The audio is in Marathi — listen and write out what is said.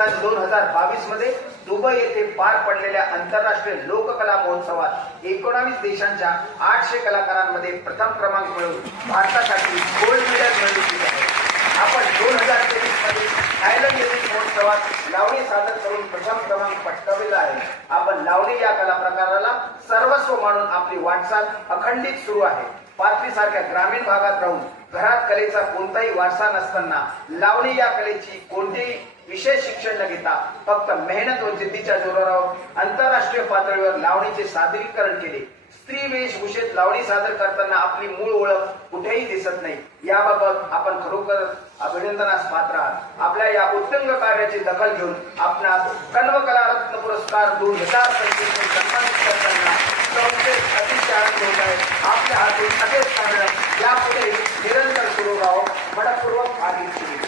दोन हजार बावीसमध्ये दुबई येथे पार पडलेल्या आंतरराष्ट्रीय लोककला महोत्सवात एकोणावीस देशांच्या आठशे कलाकारांमध्ये प्रथम क्रमांक मिळवून भारतासाठी गोल्ड मेडल मिळवली आहे. आपण दोन हजार तेवीसमध्ये थायलंड येथील महोत्सवात लावणी सादर करून प्रथम क्रमांक पटकावलेला आहे. आपण लावणी या कला प्रकाराला सर्वस्व मानून आपली वाटचाल अखंडित सुरू आहे. पाथरीसारख्या ग्रामीण भागात राहून घरात कलेचा कोणताही वारसा नसताना लावणी या कलेची कोणतीही विशेष शिक्षण न घेता फक्त मेहनत व जिद्दीच्या जोरावर आंतरराष्ट्रीय पातळीवर लावणीचे सादरीकरण केले. स्त्री वेशभूषेत लावणी सादर करताना आपली मूळ ओळख कुठेही दिसत नाही. याबाबत आपण खरोखर अभिनंदनास पात्र आहात. आपल्या या उत्तंग कार्याची दखल घेऊन आपणास कन्व कला पुरस्कार दोन हजार पंचवीस सन्मानित करताना सुरू राहो